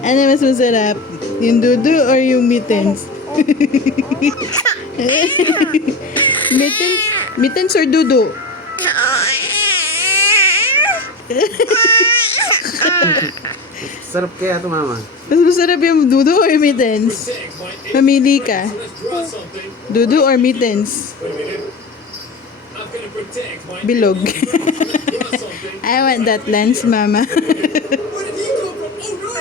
Ano mas masarap? Yung dudu or yung mittens? Mittens? Mittens or dudu? Sarap kaya ito, mama. Mas masarap yung dudu or mittens? Mamili ka. Dudu or mittens? Bilog. I want that lens, mama.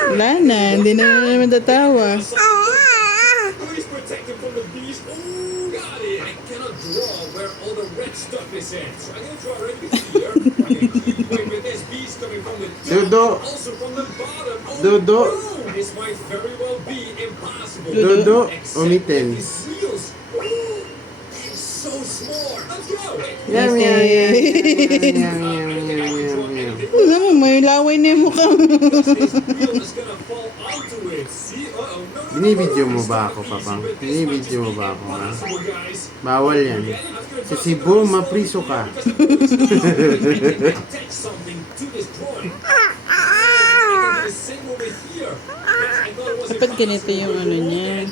Wala na, hindi na naman tatawa. Please protect him from the beast. Oh, got it. I cannot draw where all the red stuff is at. So I'm gonna draw right here. Wait, but there's bees coming from the top, Dodo. also from the bottom. Oh, Dodo. no. This might very well be impossible. Dodo Except o with mittens? these wheels. Oh, it's so small. Let's go. Yum, yum, yum, yum, yum, yum, yum, yum. Alam mo, may laway na yung mukha mo. This wheel is gonna fall onto it. See? Uh-oh. No, no, no, Binibidyo no, mo it's ba not ako, easy, Papang? but this might Binibidyo mo just be ba ako, ha? impossible, guys. Bawal yan. Sa Cebu, mapriso ka. Attach something to this drawing. The same over here. I thought it was Dapat ganito yung ano niya.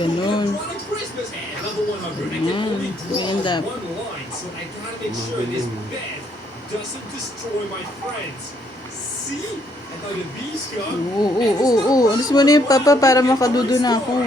Ganon. Another one over. I can only draw Ganda. one line, so I gotta make sure this bed doesn't destroy my friends. See? I thought the bees come. Oo. Alis mo na yung papa para makadudo na ako.